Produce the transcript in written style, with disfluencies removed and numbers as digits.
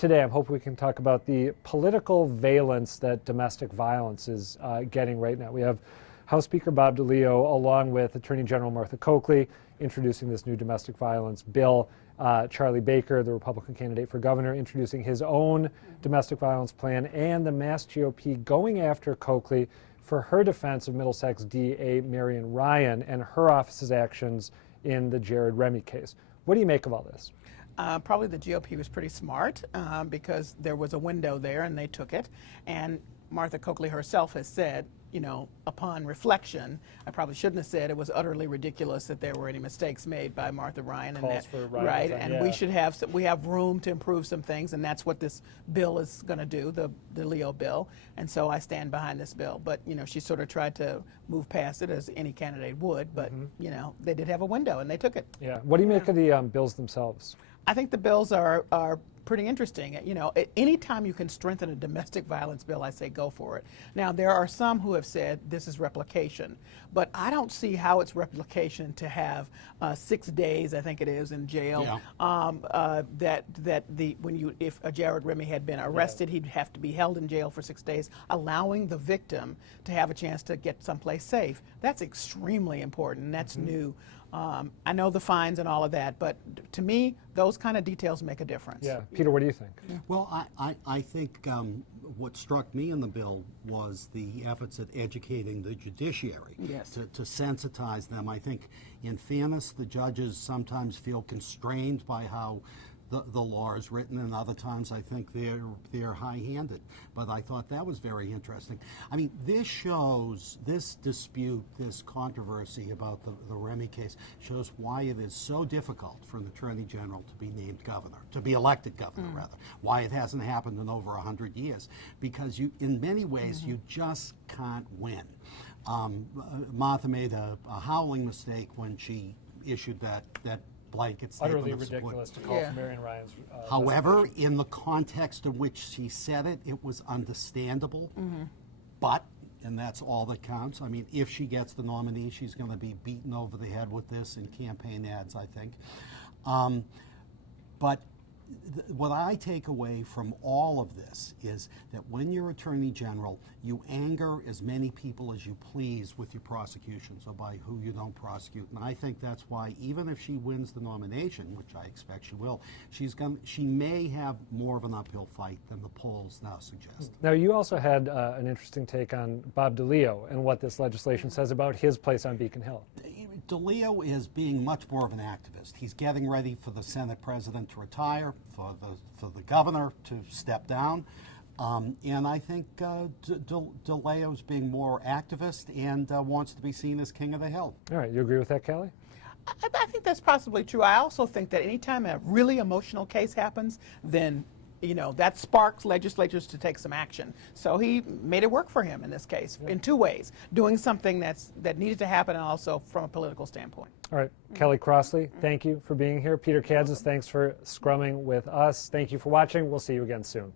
today, I'm hoping we can talk about the political valence that domestic violence is getting right now. We have House Speaker Bob DeLeo, along with Attorney General Martha Coakley, introducing this new domestic violence bill. Charlie Baker, the Republican candidate for governor, introducing his own domestic violence plan, and the Mass GOP going after Coakley for her defense of Middlesex DA Marion Ryan and her office's actions in the Jared Remy case. What do you make of all this? Probably the GOP was pretty smart because there was a window there and they took it. And Martha Coakley herself has said, you know, upon reflection, I probably shouldn't have said it was utterly ridiculous that there were any mistakes made by Martha Ryan. Calls for Ryan, right, and yeah. we have room to improve some things, and that's what this bill is going to do, the Leo bill. And so I stand behind this bill. But you know, she sort of tried to move past it as any candidate would. But you know, they did have a window, and they took it. Yeah. What do you make of the bills themselves? I think the bills are pretty interesting. You know, any time you can strengthen a domestic violence bill, I say go for it. Now, there are some who have said this is replication, but I don't see how it's replication to have 6 days, I think it is, in jail. Yeah. If a Jared Remy had been arrested, he'd have to be held in jail for 6 days, allowing the victim to have a chance to get someplace safe. That's extremely important, and that's new. I know the fines and all of that, but to me, those kind of details make a difference. Yeah. Peter, what do you think? Yeah. Well, I think what struck me in the bill was the efforts at educating the judiciary, yes, to sensitize them. I think, in fairness, the judges sometimes feel constrained by how the law is written, and other times I think they're high-handed. But I thought that was very interesting. I mean, this dispute, this controversy about the Remy case shows why it is so difficult for an attorney general to be named governor, to be elected governor rather. Why it hasn't happened in over 100 years, because in many ways you just can't win. Martha made a howling mistake when she issued that blanket statement. Utterly ridiculous to call for Marion Ryan's However, in the context in which she said it, it was understandable. But, and that's all that counts. I mean, if she gets the nominee, she's going to be beaten over the head with this in campaign ads, I think. But what I take away from all of this is that when you're Attorney General, you anger as many people as you please with your prosecutions or by who you don't prosecute. And I think that's why, even if she wins the nomination, which I expect she will, she may have more of an uphill fight than the polls now suggest. Now, you also had an interesting take on Bob DeLeo and what this legislation says about his place on Beacon Hill. DeLeo is being much more of an activist. He's getting ready for the Senate president to retire, for the governor to step down. And I think DeLeo's being more activist and wants to be seen as king of the hill. All right, you agree with that, Callie? I think that's possibly true. I also think that anytime a really emotional case happens, then you know, that sparks legislatures to take some action. So he made it work for him in this case in two ways, doing something that needed to happen and also from a political standpoint. All right, Callie Crossley, thank you for being here. Peter Kadzis, thanks for scrumming with us. Thank you for watching. We'll see you again soon.